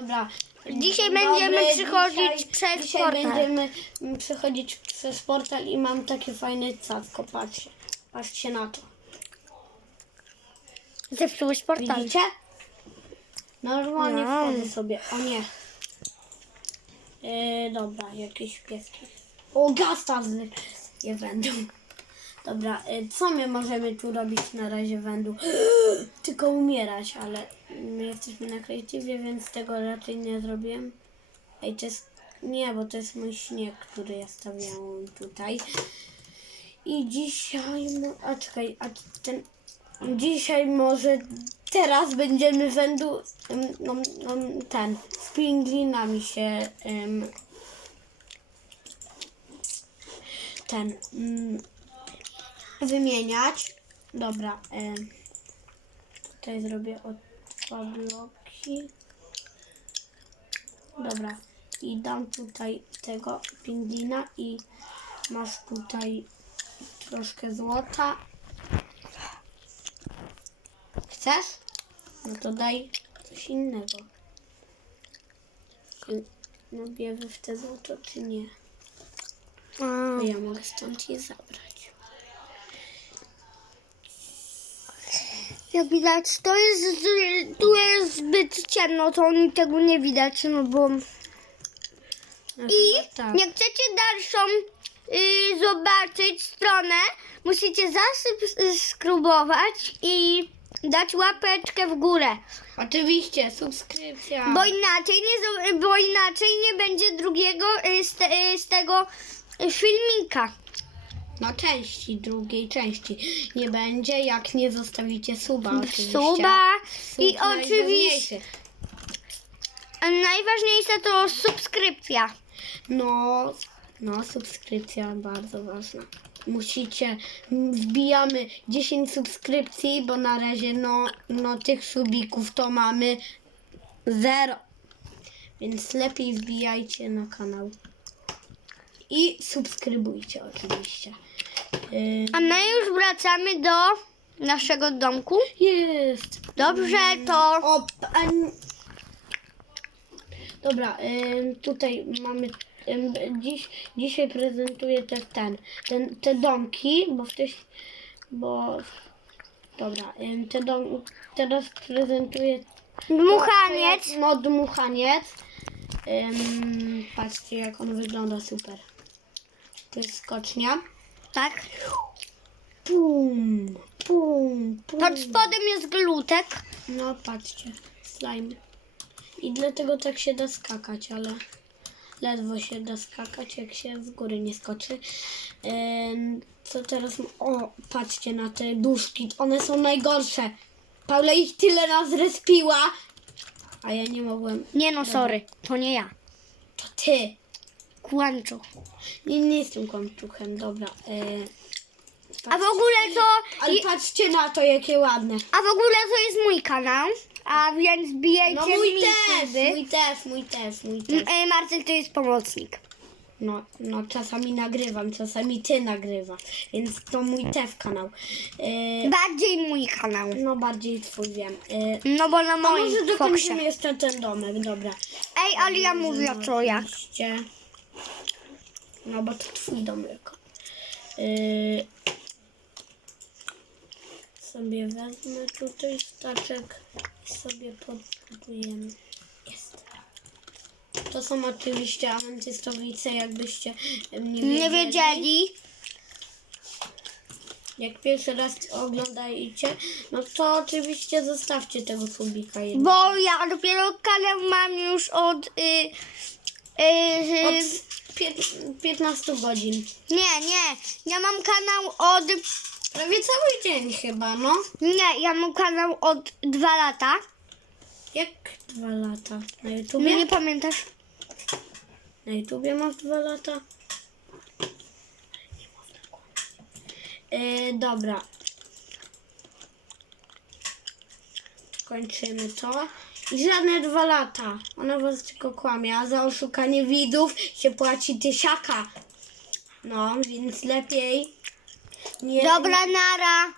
Dobra. Dzisiaj Dobry, będziemy przychodzić dzisiaj, przez dzisiaj portal. będziemy przechodzić przez portal i mam takie fajne cacko, patrzcie. Patrzcie na to. Zepsułeś portal. Widzicie? Normalnie No. wchodzę sobie. O nie. Yy, dobra, jakieś pieski. O, gasta z je wędą. Dobra, yy, co my możemy tu robić na razie wędu? Tylko umierać, ale my jesteśmy na kreatywie, więc tego raczej nie zrobiłem. Ej, to jest... Nie, bo to jest mój śnieg, który ja stawiałam tutaj. I dzisiaj... mo- A czekaj, a ten... Dzisiaj może teraz będziemy wędu no, no, ten z pingwinami się em, ten mm, wymieniać. Dobra, em, tutaj zrobię o dwa bloki. Dobra, i dam tutaj tego pingwina i masz tutaj troszkę złota. Chcesz? No to daj coś innego. Czy no bierze w te złoto, czy nie? Bo ja mogę stąd je zabrać. Jak widać, to jest, tu jest zbyt ciemno, to oni tego nie widać, no bo... No I chyba tak. jak chcecie dalszą y, zobaczyć stronę, musicie zasubskrybować i dać łapeczkę w górę, Oczywiście, subskrypcja. bo inaczej nie, bo inaczej nie będzie drugiego y, z, te, y, z tego filmika. No części, drugiej części. Nie będzie, jak nie zostawicie suba oczywiście. Suba Sub i oczywiście najważniejsze to subskrypcja. No, no, subskrypcja bardzo ważna. Musicie, wbijamy 10 subskrypcji, bo na razie no, no tych subików to mamy zero. Więc lepiej wbijajcie na kanał. I subskrybujcie oczywiście. Yy, A my już wracamy do naszego domku. jest. Dobrze, to O, pan... Dobra, ym, tutaj mamy. Ym, dziś, dzisiaj prezentuję też ten, ten, te domki, bo wcześniej. Bo. Dobra, ym, te dom, teraz prezentuję. dmuchaniec. No, dmuchaniec. Ym, patrzcie, jak on wygląda super. To jest skocznia. Tak. Pum, pum, pum. Pod spodem jest glutek. No patrzcie, slime. I dlatego tak się da skakać, ale ledwo się da skakać, jak się z góry nie skoczy. Co teraz? O, patrzcie na te duszki, one są najgorsze. Paula ich tyle raz respiła, a ja nie mogłem. Nie no, sorry, to nie ja. To ty. Kłamczu. Nie, nie jestem kłamczuchem, dobra. E, A w ogóle to. ale patrzcie na to, jakie ładne. A w ogóle to jest mój kanał. A więc bijajcie No mój mi też, suby. mój też, mój też, mój też. M- e, Marcel to jest pomocnik. No, no czasami nagrywam, czasami ty nagrywasz, więc to mój też kanał. Yy, Bardziej mój kanał. no bardziej twój wiem. Yy, No bo na a może moim Foxie. dokończymy jeszcze ten domek, dobra. Ej, ale ja mówię co jak. oczywiście. No bo to twój domek. Yy, sobie wezmę tutaj staczek i sobie podbudujemy. Jest. To są oczywiście ametystowice, jakbyście nie wiedzieli. Nie wiedzieli. Jak pierwszy raz oglądajcie, no to oczywiście zostawcie tego subika. jednego. Bo ja dopiero kanał mam już od. Y, y, Od pię- 15 godzin. nie, nie. Ja mam kanał od. Prawie cały dzień chyba, no. Nie, ja mam kanał od dwa lata. Jak dwa lata? Na No YouTubie? nie pamiętasz? Na YouTubie masz dwa lata? Yy, dobra. Kończymy to. I żadne dwa lata. Ona was tylko kłamie, a za oszukanie widzów się płaci tysiaka. No, więc lepiej nie... Dobra, nara.